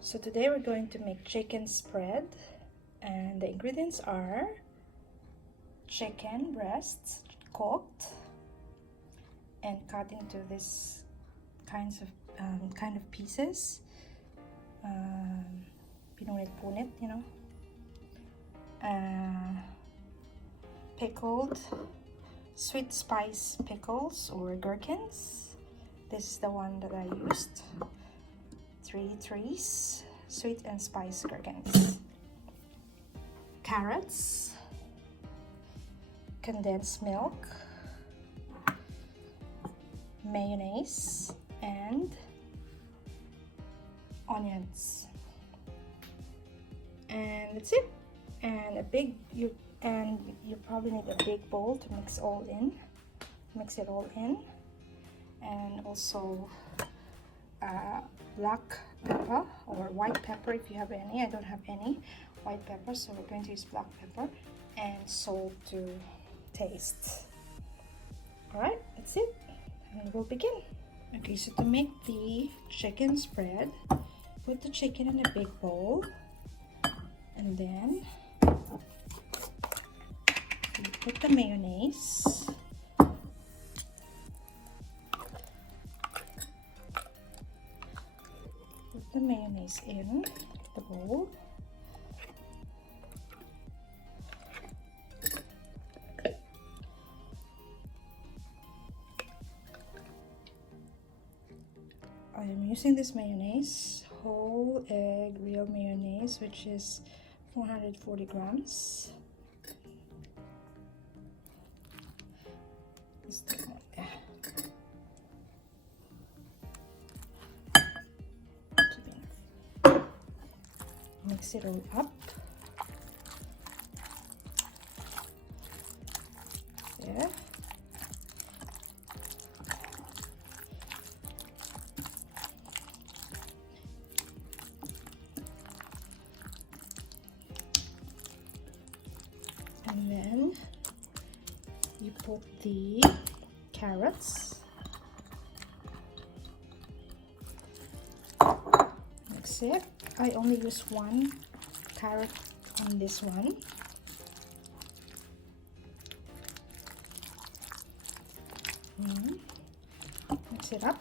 So today we're going to make chicken spread, and the ingredients are chicken breasts cooked and cut into this kind of pieces. Pinunit-punit, you know. Pickled sweet spice pickles or gherkins. This is the one that I used. 3 trees sweet and spice gherkins. Carrots, condensed milk, mayonnaise, and onions. And that's it. And you probably need a big bowl to mix it all in, and also black pepper or white pepper if you have any. I don't have any white pepper, so we're going to use black pepper, and salt to taste. Alright, that's it, and we'll begin. Okay, so to make the chicken spread, put the chicken in a big bowl, and then you put the mayonnaise, in the bowl. I am using this mayonnaise, whole egg real mayonnaise, which is 440 grams. Just like that. Mix it all up. There. And then you put the carrots. Mix it. I only use 1 carrot on this one. Mix it up.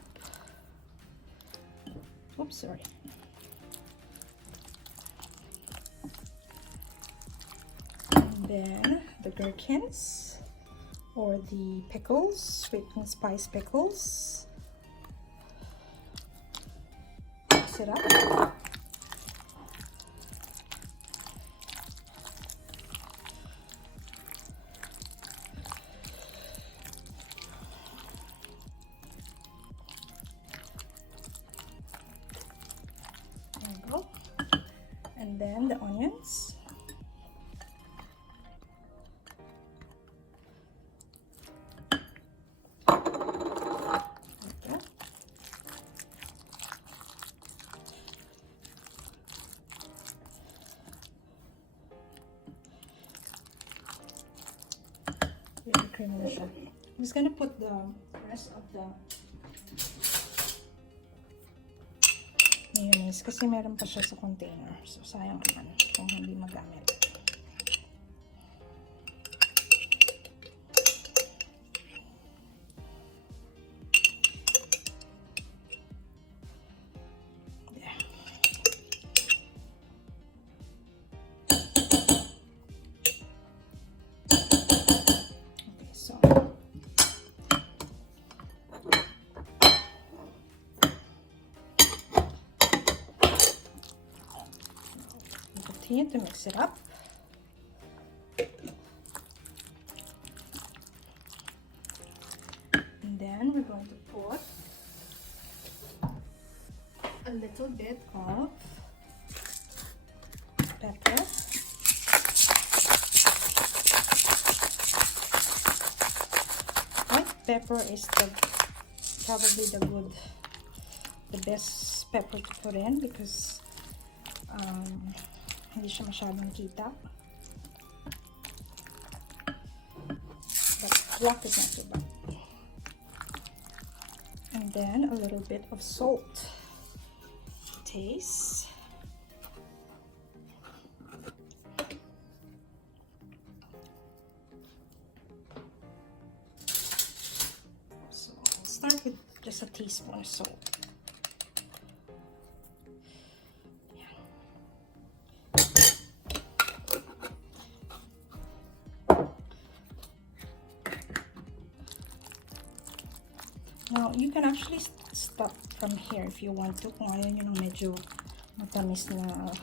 Oops, sorry. And then the gherkins or the pickles, sweet and spice pickles. Mix it up. And then the onions. Okay. Really creamy na siya. I'm just gonna put the rest of the mayonnaise kasi meron pa siya sa container, so sayang naman kung hindi magamit. There. Okay, so continue to mix it up. And then we're going to put a little bit of pepper. White pepper is probably the best pepper to put in because hindi siya masyadong kita. But black is not too bad. And then a little bit of salt to taste. teaspoon of salt. Now, you can actually stop from here if you want to. Kung ayaw nyo ng medyo matamis na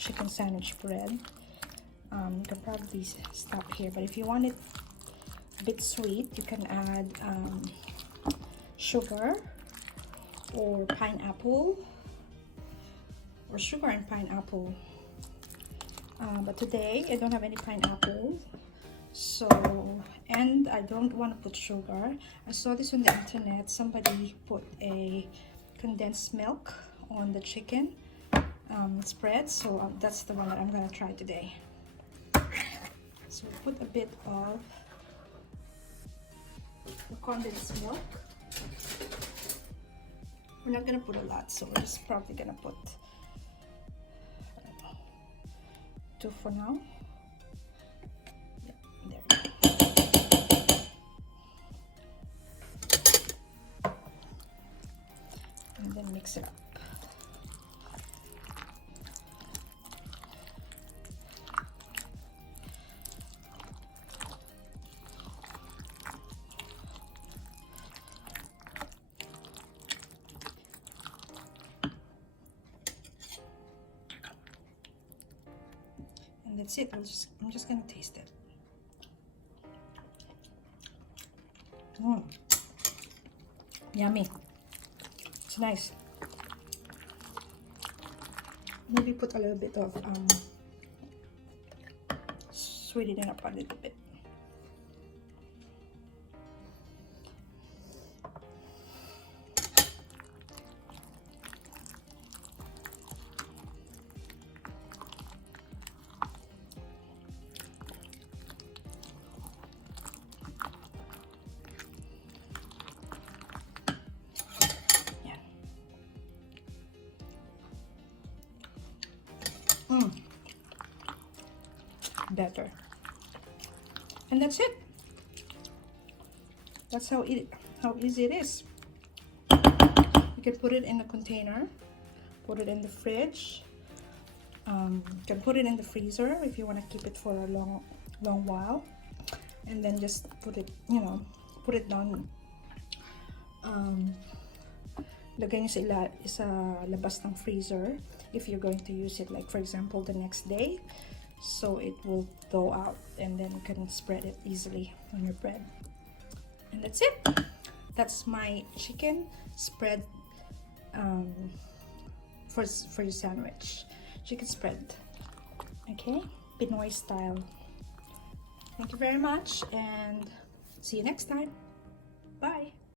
chicken sandwich bread, you can probably stop here. But if you want it a bit sweet, you can add sugar or pineapple, or sugar and pineapple. But today, I don't have any pineapple. So, and I don't want to put sugar. I saw this on the internet. Somebody put a condensed milk on the chicken spread. So that's the one that I'm going to try today. So put a bit of the condensed milk. We're not going to put a lot, so we're just probably going to put, I don't know, 2 for now. There we go. And then mix it up. And that's it. I'm just gonna taste it. Yummy. It's nice. Maybe put a little bit of sweeten it up a little bit. Better. And that's it. That's how easy it is. You can put it in a container, put it in the fridge. You can put it in the freezer if you want to keep it for a long while, and then just put it, put it down. Lagay nyo sa labas ng freezer if you're going to use it, like for example the next day, so it will thaw out and then you can spread it easily on your bread. And that's it. That's my chicken spread for your sandwich. Chicken spread. Okay, Pinoy style. Thank you very much and see you next time. Bye.